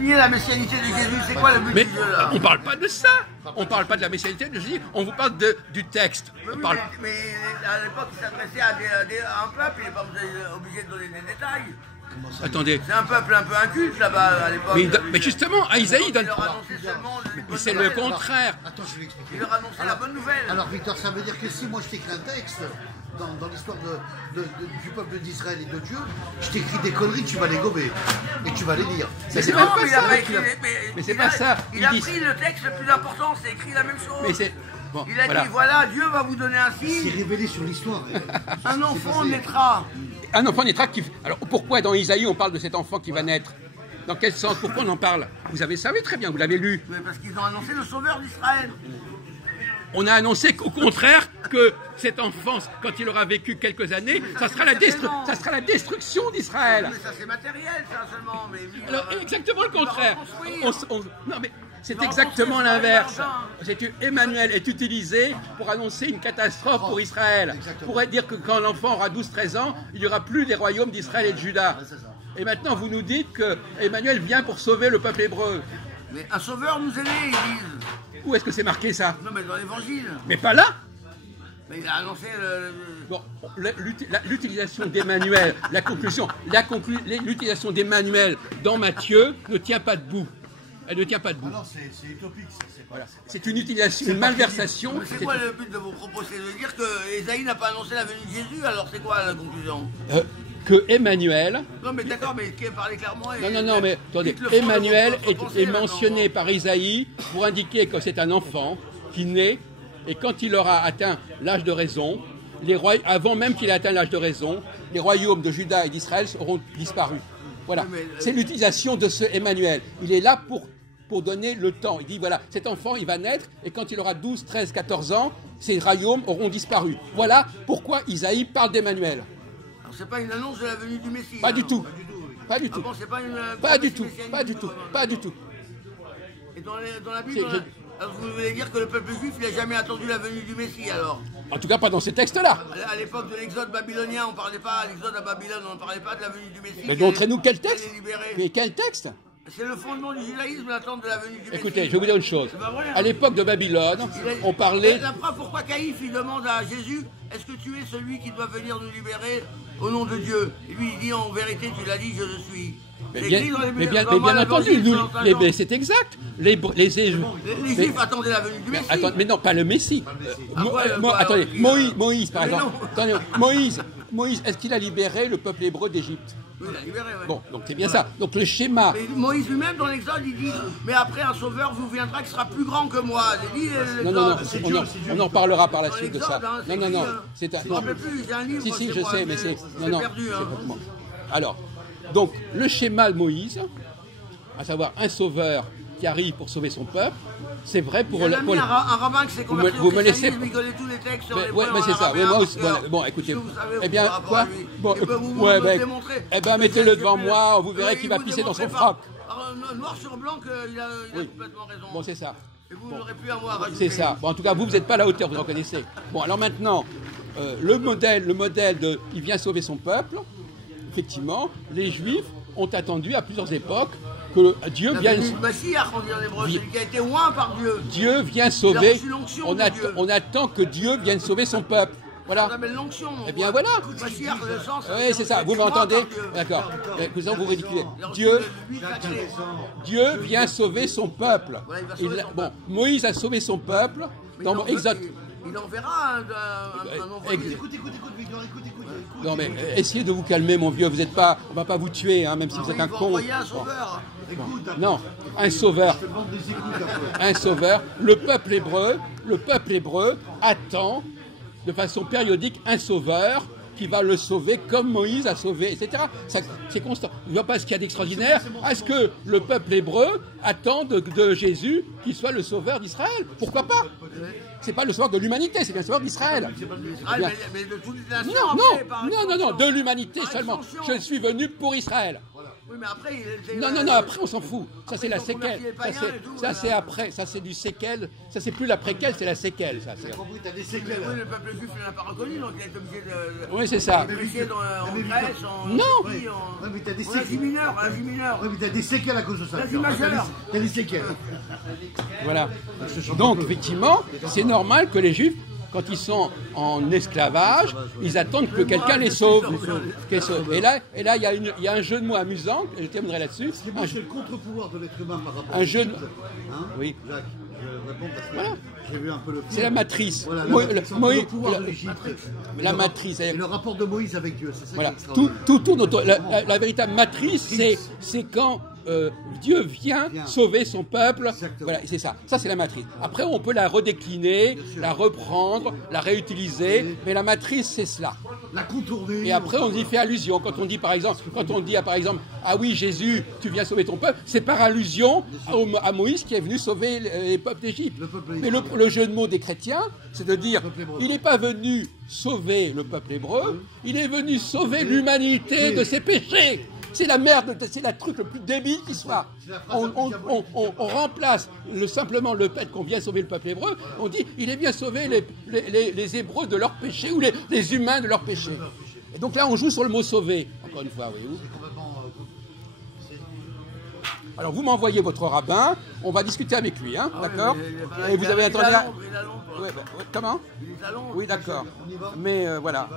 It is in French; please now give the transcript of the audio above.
nier la messianité de Jésus, c'est quoi le but Mais du jeu là? on ne parle pas de ça. On ne parle pas de la messianité de Jésus, on vous parle du texte. Oui, On parle... mais à l'époque, il s'adressait à un peuple, il n'est pas obligé de donner des détails. Attendez. C'est un peuple un peu inculte là-bas à l'époque. Mais justement, à Isaïe, il donne... Il leur annonçait seulement une Mais bonne c'est nouvelle. le contraire. Attends, je vais l'expliquer. Il leur annonçait la bonne nouvelle. Alors Victor, ça veut dire que si moi je t'écris un texte dans l'histoire du peuple d'Israël et de Dieu, je t'écris des conneries, tu vas les gober et tu vas les lire. Mais c'est Non, même pas mais il a ça. pas écrit, Mais c'est il pas a- ça. Il Ils a disent- pris le texte le plus important, c'est écrit la même chose. Mais c'est... Bon, Il a voilà. dit voilà, Dieu va vous donner un C'est signe, révélé sur l'histoire. un enfant naîtra. Un enfant naîtra qui... Alors pourquoi dans Isaïe on parle de cet enfant qui va naître? Dans quel sens? Pourquoi on en parle? Vous avez savez très bien, vous l'avez lu. Mais parce qu'ils ont annoncé le sauveur d'Israël. On a annoncé qu'au contraire, que cet enfant, quand il aura vécu quelques années, ça sera la destruction d'Israël. Mais ça c'est matériel, ça seulement. Mais lui, Alors exactement le contraire. reconstruire. Non mais c'est va exactement reconstruire, l'inverse. c'est pas Emmanuel est utilisé pour annoncer une catastrophe pour Israël. Exactement. Pour dire que quand l'enfant aura 12-13 ans, il n'y aura plus les royaumes d'Israël et de Juda. c'est ça. Et maintenant vous nous dites que Emmanuel vient pour sauver le peuple hébreu. Mais un sauveur nous est né, ils disent. Où est-ce que c'est marqué ça? Non mais dans l'évangile. Mais pas là. Mais il a annoncé le... Bon, l'utilisation d'Emmanuel, l'utilisation d'Emmanuel dans Matthieu ne tient pas debout. Elle ne tient pas debout. Ah non, c'est utopique, ça. C'est pas... Voilà. C'est une utilisation, une malversation. Mais c'est quoi le but de vos propos? C'est de dire que Ésaïe n'a pas annoncé la venue de Jésus, alors c'est quoi la conclusion? Que Emmanuel, Non mais d'accord, mais qui parlé clairement et... non, mais attendez, dites le fond de Emmanuel votre pensée, est maintenant. mentionné par Isaïe pour indiquer que c'est un enfant qui naît et quand il aura atteint l'âge de raison, avant même qu'il ait atteint l'âge de raison, les royaumes de Juda et d'Israël auront disparu. Voilà, Oui, mais, c'est l'utilisation de ce Emmanuel. Il est là pour donner le temps. Il dit voilà, cet enfant il va naître et quand il aura 12, 13, 14 ans, ces royaumes auront disparu. Voilà pourquoi Isaïe parle d'Emmanuel. Alors c'est pas une annonce de la venue du Messie. Pas alors. du tout. Pas du Ah tout. bon, c'est pas une... Pas du tout. messianique, Pas du tout. Pas du tout. Et dans la Bible, C'est- alors vous voulez dire que le peuple juif, il n'a jamais attendu la venue du Messie, alors? En tout cas, pas dans ces textes-là. À l'époque de l'exode babylonien, on ne parlait pas, à l'exode à Babylone, on ne parlait pas de la venue du Messie. Mais qui montrez-nous quel allait texte. libérer. Mais quel texte? C'est le fondement du judaïsme, l'attente de la venue du Messie. Écoutez, je vais vous dire une chose. C'est pas vrai, hein. À l'époque de Babylone, Il a- on parlait... La preuve pourquoi Caïphe, il demande à Jésus, est-ce que tu es celui qui doit venir nous libérer au nom de Dieu? Et lui, il dit, en vérité, tu l'as dit, je le suis. Mais C'est bien, écrit dans les- mais bien, dans mais bien l'Évangile entendu, nous, selon Saint Jean. mais c'est exact. Les Les mais- Juifs attendaient la venue du Messie. attends, mais non, pas le Messie. Attendez, alors, Moïse, par mais exemple. non. Attendez, Moïse, est-ce qu'il a libéré le peuple hébreu d'Égypte? Oui, il a libéré, ouais. Bon, donc c'est bien ça. Donc le schéma. Mais Moïse lui-même, dans l'Exode, il dit, mais après un sauveur vous viendra qui sera plus grand que moi. Il dit, Non, non, non, l'Exode. on en parlera par la Dans suite de ça. l'Exode, hein, Non, non, écrit, non. hein. C'est un. Je me rappelle plus, j'ai un livre. Si, chez je moi, sais, mais c'est. Non, non. perdu, c'est hein. complètement- Alors, donc, le schéma de Moïse, à savoir un sauveur qui arrive pour sauver son peuple, c'est vrai pour Il y a un ami, un rabbin qui s'est converti vous au me laissez- christianisme, il connaît tous les textes sur Mais, les ouais, points mais c'est ça. arabes Ouais, et moi par aussi, cœur. voilà. Bon, écoutez. Qu'est-ce que vous savez, Eh vous, bien, par rapport quoi à lui Bon, Eh ben, vous ouais, me ben, démontrez. eh ben, mettez-le devant moi, vous verrez qu'il va vous pisser dans son démontrez froc. Noir sur blanc qu'il a Oui. complètement raison. Bon, c'est ça. Et vous n'aurez plus à moi à rajouter. C'est ça. Bon, en tout cas, vous n'êtes pas à la hauteur, vous en connaissez. Bon, alors maintenant, le modèle de « il vient sauver son peuple », effectivement, les Juifs ont attendu à plusieurs époques que Dieu La vienne... venue du Messie, on dit en hébreu, celui qui a été oint par Dieu. Dieu vient Il a sauver... reçu l'onction On, de Dieu. on attend que Dieu vienne sauver son peuple. Ça Voilà. s'appelle l'onction. Eh bien, voilà. Mashiach, le sens. Oui, c'est ça. Vous m'entendez? D'accord. Cousin, vous ridiculez. Dieu vient sauver son peuple. Voilà, il va sauver son Bon, peuple. Moïse a sauvé son peuple dans Exode. Il enverra un envoyé. Écoute, Victor, écoute. Non mais essayez de vous calmer, mon vieux. Vous êtes pas, on va pas vous tuer, hein, même si vous êtes Il un va con. envoyer un sauveur. Écoute, Non, un sauveur, je te demande des écoutes un peu. un sauveur. Le peuple hébreu attend de façon périodique un sauveur qui va le sauver comme Moïse a sauvé, etc. C'est constant. Je ne vois pas ce qu'il y a d'extraordinaire. Est-ce que le peuple hébreu attend de Jésus qu'il soit le sauveur d'Israël? Pourquoi pas? C'est pas le sauveur de l'humanité, c'est bien le sauveur d'Israël. Israël, mais de toutes les nations. Non, après, par non, extension. de l'humanité Par seulement. extension. Je suis venu pour Israël. Oui, mais après, Non, après on s'en fout. Ça c'est la ils ont converti séquelle. les païens et tout, Ça c'est voilà. après. Ça c'est du séquelle. Ça c'est plus la préquelle, c'est la séquelle. Ça. T'as compris, t'as des Oui, séquelles. le peuple juif ne l'a pas reconnu, donc il est obligé de. Oui, c'est ça. de prêcher en Grèce, en. Non. Turquie, en. Ouais, mais t'as des En Asie séquelles. mineure, Asie mineure. Ouais, mais t'as des séquelles à cause de ça. Vas-y, majeur. T'as des séquelles. Voilà. Donc effectivement, c'est normal que les Juifs, quand ils sont en esclavage, ils attendent que quelqu'un les sauve. Et là, il y a un jeu de mots amusant. Je terminerai là-dessus. C'est moi, c'est le contre-pouvoir de l'être humain par rapport Un à jeu de- l'Égypte. Hein, Oui. Jacques, je réponds parce que Voilà. j'ai vu un peu le film. C'est la matrice. Voilà, Mo- la matrice, le- entre Moïse- le pouvoir la- de l'Égypte. la matrice. Et le rapport de Moïse avec Dieu, c'est ça Voilà. qui est extraordinaire. Tout tourne autour. La véritable matrice, c'est quand Dieu vient sauver son peuple. Exactement. Voilà, c'est ça. Ça, c'est la matrice. Après, on peut la redécliner, sûr. la reprendre, la réutiliser. Oui. Mais la matrice, c'est cela. La contourner. Et après, on y fait allusion. Quand on dit, par exemple, ah oui, Jésus, tu viens sauver ton peuple, c'est par allusion à Moïse qui est venu sauver les peuples d'Égypte. Le peuple Mais hébreu. le jeu de mots des chrétiens, c'est de dire, peuple hébreu. il n'est pas venu sauver le peuple hébreu, il est venu sauver l'humanité de ses péchés. C'est la merde, c'est le truc le plus débile qui soit. C'est la phrase la plus diabolique. On remplace simplement le fait qu'on vient sauver le peuple hébreu, on dit il est bien sauver les Hébreux de leurs péchés ou les humains de leurs péchés. Et donc là, on joue sur le mot sauver, encore une fois, voyez-vous. C'est complètement. Alors vous m'envoyez votre rabbin, on va discuter avec lui, hein, Ah ouais, d'accord. mais Et vous avez il est attendu à à... Londres, il est à Londres. Ouais, comment? Il est à Londres. Oui, d'accord. On y va. Mais voilà.